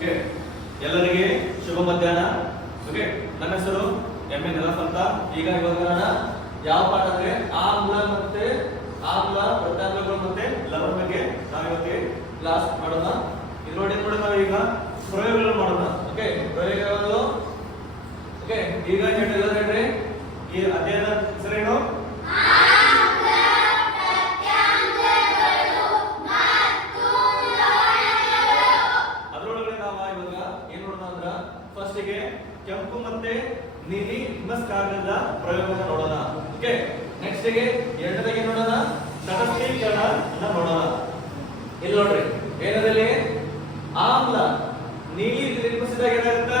Okay, ಎಲ್ಲರಿಗೆ ಶುಭ ಮಧ್ಯಾಹ್ನ. Okay, ನನ್ನ ಹೆಸರು ಎಂ ಎನ್ ನಲಫ್ ಅಂತ. ಈಗ ಇವಾಗ ನಾನು ಯಾವ ಪಾಠ ಅಂದ್ರೆ ಆಮ್ಲ ಮತ್ತೆ ಆಮ್ಲ ಪ್ರತ್ಯಾಮ್ಲಗಳು ಮತ್ತೆ ಲವಣ ಬಗ್ಗೆ ನಾವಿವತ್ತು ಕ್ಲಾಸ್ ಮಾಡೋಣ. ಇದ್ರೊಳಗೆ ನೋಡಿ ನಾವು ಈಗ ಪ್ರಯೋಗಗಳು ಮಾಡೋಣ. ಓಕೆ, ಪ್ರಯೋಗಗಳು. ಓಕೆ, ಈಗ ಹೇಳ್ರಿ ಈ ಅಧ್ಯಯನ ಹೆಸರೇನು? ಫಸ್ಟಿಗೆ ಕೆಂಪು ಮತ್ತೆ ನೀಲಿ ಲಿಟ್ಮಸ್ ಕಾಗದದ ಪ್ರಯೋಗವನ್ನು ನೋಡೋಣ. ಓಕೆ, ನೆಕ್ಸ್ಟ್ ಗೆ ಎರಡನೇದಾಗಿ ನೋಡೋಣ ತಟಸ್ಥೀಕರಣ ನೋಡೋಣ. ಇಲ್ಲಿ ನೋಡ್ರಿ ಏನದಲ್ಲಿ ಆಮ್ಲ ನೀಲಿ ಲಿಟ್ಮಸ್ ಇದ್ದಾಗ ಏನಾಗುತ್ತೆ?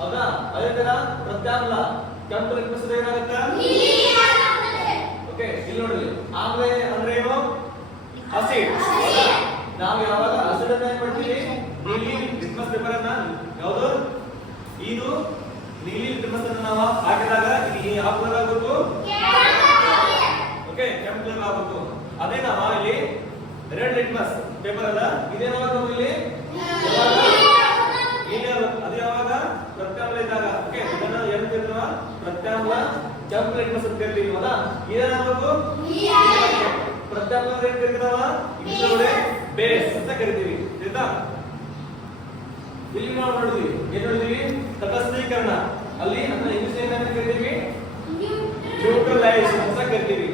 ಹೌದಾ? ಅದೇ ತರ ಪ್ರತ್ಯಾಮ್ಲ ಕೆಂಪು ಲಿಟ್ಮಸ್ ಇದ್ದಾಗ ಏನಾಗುತ್ತೆ? ಓಕೆ, ಇಲ್ಲಿ ನೋಡ್ರಿ ಆಮ್ಲ ಅಂದ್ರೆ ಏನು? ಆಸಿಡ್. ನಾವು ಯಾವಾಗ ಆಸಿಡ್ ಅನ್ನ ಏನ್ ಮಾಡ್ತೀವಿ? ನೀಲಿ ಲಿಟ್ಮಸ್ ಪೇಪರ್ ಅನ್ನ ಯಾವುದು ಇದು ನೀಲಿ ಲಿಟ್ಮಸ್ ಅನ್ನ ನಾವು ಹಾಕಿದಾಗ ಈ ಯಾವ ಕಲರ್ ಆಗಬೇಕು? ಓಕೆ, ಕೆಂಪು ಕಲರ್ ಆಗಬೇಕು. ಅದೇ ನಾವು ಇಲ್ಲಿ ರೆಡ್ ಲಿಟ್ಮಸ್ ಪೇಪರ್ ಅಲ್ಲ ಇದೇನಾಗಬೇಕು? ಇಲ್ಲಿ ನೀಲಿ ಆಗಬೇಕು. ಅದು ಯಾವಾಗ? ಪ್ರತ್ಯಾಮ್ಲ ಇದ್ದಾಗ. ಓಕೆ, ಇದನ್ನ ಏನು ಕರೀತೀವಿ? ಪ್ರತ್ಯಾಮ್ಲ ಕೆಂಪು ಲಿಟ್ಮಸ್ ಅಂತ ಕರೀತೀವಿ. ಹೌದಾ? ಇದೇನಾಗಬೇಕು? ಪ್ರತ್ಯಾಮ್ಲ ಏನು ಕರೀತೀವಿ ನಾವು? ಇದರೊಳಗೆ ಬೇಸ್ ಅಂತ ಕರೀತೀವಿ. ಆಯ್ತಾ? ಇಲ್ಲಿ ನಾವು ನೋಡಿದ್ವಿ ಏನ್ ನೋಡಿದ್ವಿ? ತಟಸ್ಥೀಕರಣ. ಅಲ್ಲಿ ಅದನ್ನ ಇಂಗ್ಲಿಷ್ ಏನಂತ ಕರೀತೀವಿ? ನ್ಯೂಟ್ರಲೈಸೇಷನ್ ಅಂತ ಕರೀತೀವಿ.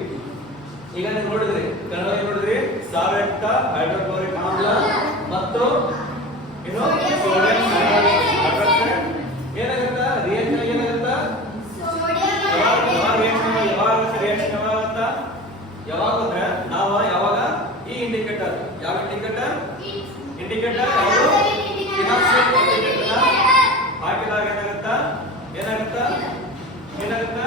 ಈಗ ನೀವು ನೋಡಿದ್ರಿ ಕನ್ನಡ ಏನ್ ನೋಡಿದ್ರಿ? ಸಾರಯುಕ್ತ ಹೈಡ್ರೋಕ್ಲೋರಿಕ್ ಆಮ್ಲ ಮತ್ತು ಏನು ಸೋಡಿಯಂ ಹೈಡ್ರಾಕ್ಸೈಡ್ ಏನಾಗುತ್ತಾ? ರಿಯಾಕ್ಷನ್ ಏನಾಗುತ್ತಾ? ಯಾವಾಗ ಅಂದ್ರೆ ನಾವು ಯಾವಾಗ ಈ ಇಂಡಿಕೇಟರ್ ಯಾವ ಇಂಡಿಕೇಟರ್ ಹಾಕಿದಾಗ ಏನಾಗುತ್ತಾ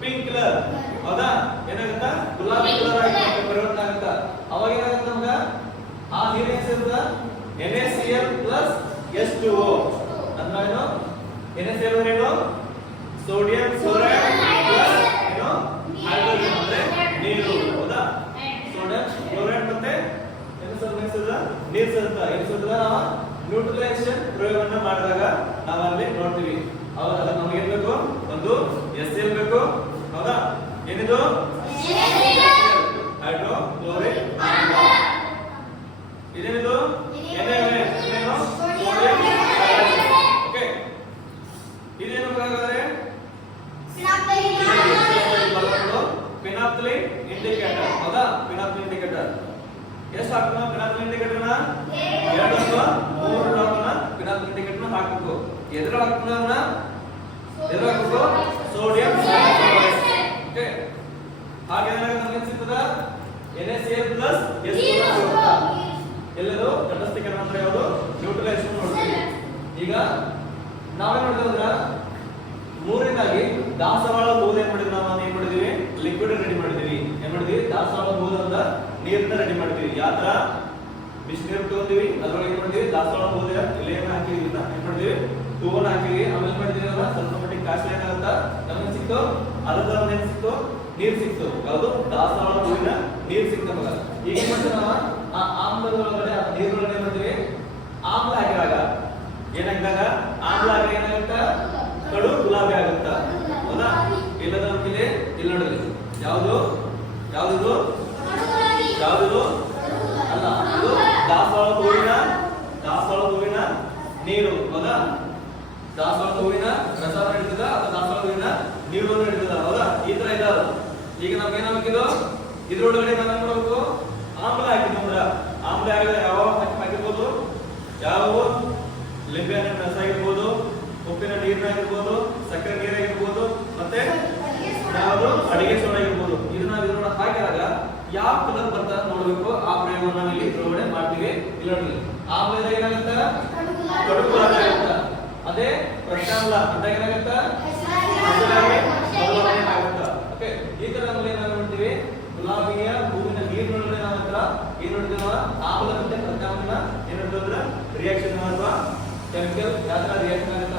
ಪಿಂಕ್ ಕಲರ್. ಹೌದಾ? ಏನಾಗುತ್ತಾ? ಗುಲಾಬಿ ಕಲರ್ ಆಗಿ ಪರಿವರ್ತನೆ ಆಗುತ್ತಾ? ಅವಾಗ ಏನಾಗುತ್ತೆ ನಮ್ಗ? ಆ ನೀರು ಏನ್ ಸೇರುತ್ತಾ? NaCl + H2O ಅಂದ್ರೆ ಏನು? NaCl ಅಂದ್ರೆ ಏನು? ಸೋಡಿಯಂ ಕ್ಲೋರೈಡ್ ಪ್ಲಸ್ ಏನು? ಹೈಡ್ರೋಜನ್ ಅಂದ್ರೆ ನೀರು. ಹೌದಾ? ಸೋಡಿಯಂ ಕ್ಲೋರೈಡ್ ಮತ್ತೆ ನೀರು ಸೇರುತ್ತಾ? ಏನು ಸೇರುತ್ತಾ? ನಾವು ನ್ಯೂಟ್ರಲೈಸೇಷನ್ ಪ್ರಯೋಗವನ್ನು ಮಾಡಿದಾಗ ನಾವು ಅಲ್ಲಿ ನೋಡ್ತೀವಿ. ಅವಾಗ ಅದಕ್ಕೆ ನಮಗೆ ಏನ್ ಬೇಕು? ಒಂದು Cl ಬೇಕು. ಹೌದಾ? ಏನಿದು? ಹೈಡ್ರೋಕ್ಲೋರಿಕ್ ಆಮ್ಲ. ಇದೇನಿದು? ಓಕೆ, ಇದೇನು ಹಾಗಾದ್ರೆ? ಫಿನಾಪ್ಥಲಿನ್ ಇಂಡಿಕೇಟರ್. ಹೌದಾ? ಫಿನಾಪ್ಥಲಿನ್ ಇಂಡಿಕೇಟರ್ ಎಷ್ಟು ಹಾಕ್ತೀವಿ? ಫಿನಾಪ್ಥಲಿನ್ ಇಂಡಿಕೇಟರ್ನ 2 ಅಥವಾ 3 ಡ್ರಾಪ್ನ ಫಿನಾಪ್ಥಲಿನ್ ಇಂಡಿಕೇಟರ್ನ ಹಾಕಬೇಕು. ಎದುರು ಹಾಕ್ತೀವಿ? Sodium sulphate. ಓಕೆ, ಹಾಗೆ ನಮಗೆ ಸಿಗ್ತದ NaCl + H2O. ಎಲ್ಲರೂ ತಟಸ್ಥೀಕರಣ ಅಂದ್ರೆ ಯಾವುದು? ನ್ಯೂಟ್ರಲೈಸೇಷನ್ ನೋಡ್ತೀವಿ. ಈಗ ನಾವೇನ್ ಮಾಡಿದ್ವಿ? ಮೂರನೇದಾಗಿ ದಾಸವಾಳ ಬೂದು ಏನ್ ಮಾಡಿದ್ವಿ? ನಾವು ಏನ್ ಮಾಡಿದೀವಿ? ಲಿಕ್ವಿಡ್ ರೆಡಿ ಮಾಡಿದೀವಿ. ಏನ್ ಮಾಡಿದ್ವಿ? ದಾಸವಾಳ ಬೂದು ಅಂತ ನೀರನ್ನ ರೆಡಿ ಮಾಡಿದೀವಿ. ಯಾವ ತರ? ಬಿಸಿನೀರು ತಗೊಂಡಿವಿ, ಅದ್ರೊಳಗೆ ಏನ್ ಮಾಡಿದೀವಿ? ದಾಸವಾಳ ಬೂದು ಇಲೆಯನ್ನ ಹಾಕಿದೀವಿ. ಏನ್ ಮಾಡಿದೀವಿ? ಹೂವನ್ನ ಹಾಕಿದೀವಿ. ಆಮೇಲೆ ಮಾಡಿದೀವಿ ಸ್ವಲ್ಪ ಮಟ್ಟಿಗೆ ಕಾಯಿಲೆ ಏನಾಗುತ್ತಾ ನಮಗೆ ಸಿಕ್ತು? ಅದ್ರ ಏನ್ ಸಿಕ್ತು? ನೀರು ಸಿಕ್ತು. ಯಾವುದು? ದಾಸವಾಳ ಹೂವಿನ ನೀರು ಸಿಕ್ತು ನಮಗ. ಈಗ ಏನ್ ಮಾಡ್ತೀವಿ? ನಾವು ಆ ಆಮ್ಲದೊಳಗಡೆ ಆ ನೀರೊಳಗಡೆ ಏನ್ ಮಾಡ್ತೀವಿ? ಆಮ್ಲ ಹಾಕಿದಾಗ ಏನಾಗಿದಾಗ ಆಮ್ಲ ಹಾಕಿ ಏನಾಗುತ್ತಾ? ಕಡು ಗುಲಾಬಿ ಆಗುತ್ತಾ? ಹೌದಾ? ಇಲ್ಲದ ನಮ್ಗೆ ಇಲ್ಲಿ ನೋಡಿದ್ರಿ ಯಾವುದು ಅಲ್ಲ, ಇದು ದಾಸವಾಳ ಹೂವಿನ ನೀರು. ಹೌದಾ? ದಾಸವಾಳ ಹೂವಿನ ರಸವನ್ನು ಹಿಡಿತದ ಅಥವಾ ದಾಸವಾಳ ಹೂವಿನ ನೀರನ್ನು ಹಿಡಿತದ. ಹೌದಾ? ಈ ತರ ಇದಾವ. ಈಗ ನಮ್ಗೆ ಏನಾಗಬೇಕಿದು? ಇದ್ರೊಳಗಡೆ ನಾವೇನ್ ಮಾಡಬೇಕು? ಆಮ್ಲ ಹಾಕಿದ್ರೆ ಆಮ್ಲ ಯಾವ ಹಾಕಿರ್ಬೋದು? ಯಾವ ಲಿಂಬೆಹಣ್ಣಿನ ರಸ ಆಗಿರ್ಬೋದು, ಉಪ್ಪಿನ ನೀರಿನಾಗಿರ್ಬೋದು, ಸಕ್ಕರೆ ನೀರಾಗಿರ್ಬೋದು, ಮತ್ತೆ ಯಾವುದು ಅಡಿಗೆ ಸೋಡಾ ಆಗಿರ್ಬೋದು. ಇದನ್ನ ಇದ್ರೊಳಗೆ ಹಾಕಿದಾಗ ಯಾವ ಕಲರ್ ಬರ್ತಾ ನೋಡ್ಬೇಕು. ಆ ಪ್ರಯೋಗವನ್ನು ನಾವು ಇಲ್ಲಿ ಇದ್ರೊಳಗಡೆ ಮಾಡ್ತೀವಿ. ಇಲ್ಲಿ ನೋಡಿ ಆಮ್ಲ ಏನಾಗುತ್ತ? ಕಡು ಗುಲಾಬಿ ಆಗುತ್ತ. ಅದೇ ಪ್ರತ್ಯಾಮ್ಲ ಇದ್ದಾಗ ಏನಾಗುತ್ತ? ಆಗುತ್ತ. ಓಕೆ, ಈ ತರ ನಾವು ಏನ್ ಮಾಡ್ತೀವಿ? ಗುಲಾಬಿಯ ಹೂವಿನ ನೀರಿನೊಳಗಡೆ ನಾವು ಏನ್ ನೋಡ್ತೀವಿ? ಆಮ್ಲ ಮತ್ತೆ ಪ್ರತ್ಯಾಮ್ಲ ಏನ್ ನೋಡ್ತೀವಿ? ರಿಯಾಕ್ಷನ್ ಅಥವಾ ಕೆಮಿಕಲ್ ಯಾವ ತರ ರಿಯಾಕ್ಷನ್ ಆಗುತ್ತೆ